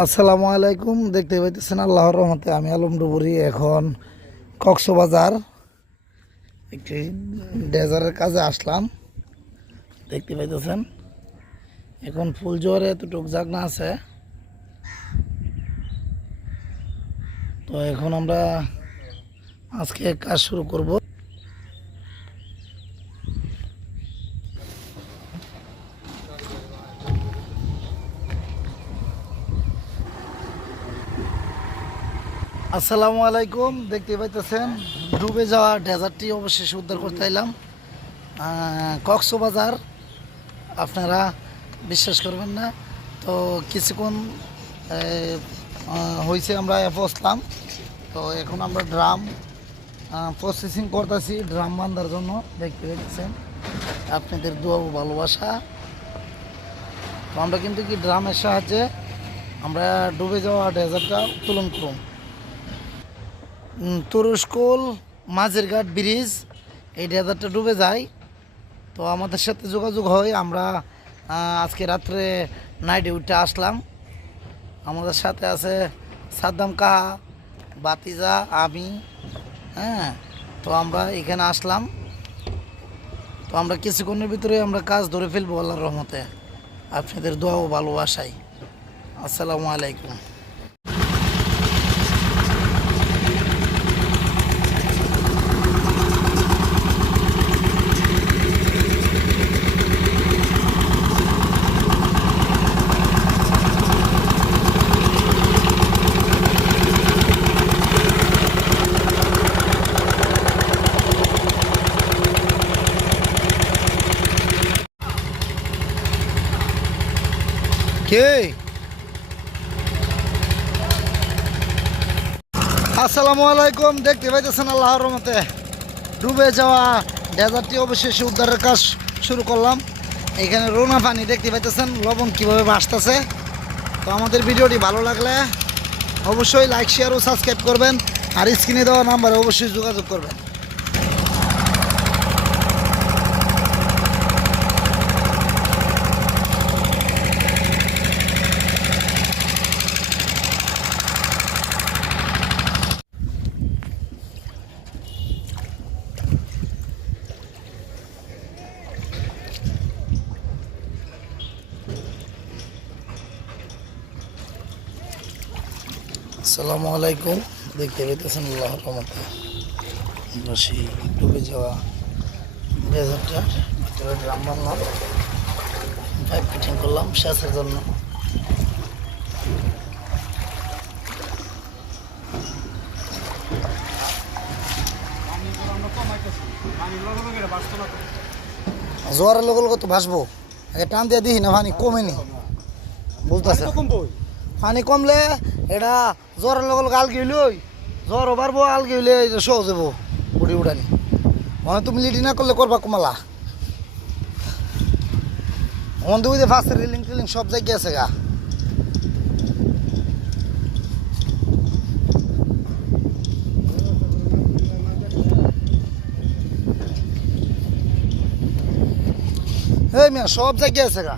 আসসালামু আলাইকুম। দেখতে পাইতেছেন আল্লাহর রহমতে আমি আলম ডুবুরি এখন কক্সবাজার একটি ডেজারের কাজে আসলাম। দেখতে পাইতেছেন এখন ফুল জোরে এতটুক জাগনা আছে। তো এখন আমরা আজকে কাজ শুরু করব। আসসালামু আলাইকুম। দেখতে পাইতেছেন ডুবে যাওয়া ডেজার্টটি অবশেষে উদ্ধার করতে এলাম কক্সবাজার। আপনারা বিশ্বাস করবেন না, তো কিছুক্ষণ হয়েছে আমরা পৌঁছলাম। তো এখন আমরা ড্রাম প্রসেসিং করতেছি ড্রাম বান্ধার জন্য। দেখতে পাচ্ছেন আপনাদের দোয়া ও ভালোবাসা। তো আমরা কিন্তু কি ড্রামের সাহায্যে আমরা ডুবে যাওয়া ডেজার্টটা উত্তোলন করুন। তুরস্কুল মাঝেরঘাট ব্রিজ এই ডেজার্টটা ডুবে যায়। তো আমাদের সাথে যোগাযোগ হয়, আমরা আজকে রাত্রে নাইটে উঠে আসলাম। আমাদের সাথে আছে সাদ্দাম কাহা, বাতিজা, আমি। হ্যাঁ, তো আমরা এখানে আসলাম। তো আমরা কিছুক্ষণের ভিতরে আমরা কাজ ধরে ফেলবো আল্লাহর রহমতে, আপনাদের দোয়া ও ভালোবাসায়। আসসালামু আলাইকুম। কে আসসালামু আলাইকুম। দেখতে পাইতেছেন আল্লাহর রহমতে ডুবে যাওয়া ডেজার্টটি অবশেষে উদ্ধারের কাজ শুরু করলাম। এখানে রোনা পানি দেখতে পাইতেছেন লবণ কীভাবে ভাসতেছে। তো আমাদের ভিডিওটি ভালো লাগলে অবশ্যই লাইক, শেয়ার ও সাবস্ক্রাইব করবেন, আর স্ক্রিনে দেওয়া নাম্বারে অবশ্যই যোগাযোগ করবেন। আসসালামু আলাইকুম। দেখতে পাইতেছেন আল্লাহর রহমতে আমরা সেই ডুবে যাওয়া ডেজার্টটার ভিতরে ড্রাম বানলাম, পাইপ ফিটিং করলাম সেচের জন্য। জোয়ারের লোক তো ভাসবো, আগে টান দিয়ে দিই না, পানি কমেনি বুঝতেছে। পানি কমলে এটা জ্বরের লোক আলগি হইলই জ্বরও বাড়বো, আলগি হইলে সহজ হবো উড়ি উড়ানি। মানে তুমি লিডি না করলে করবা কমালা। মন্দির বুঝে ফার্স্ট রিলিং টিলিং সব জায়গায় আছে গা। এই মিয়া সব জায়গায় আছে গা।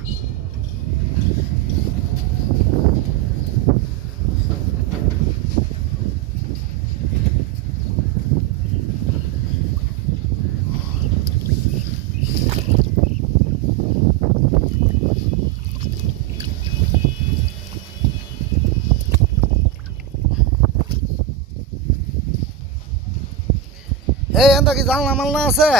এই এন্দা কি জানলা মালনা আছে?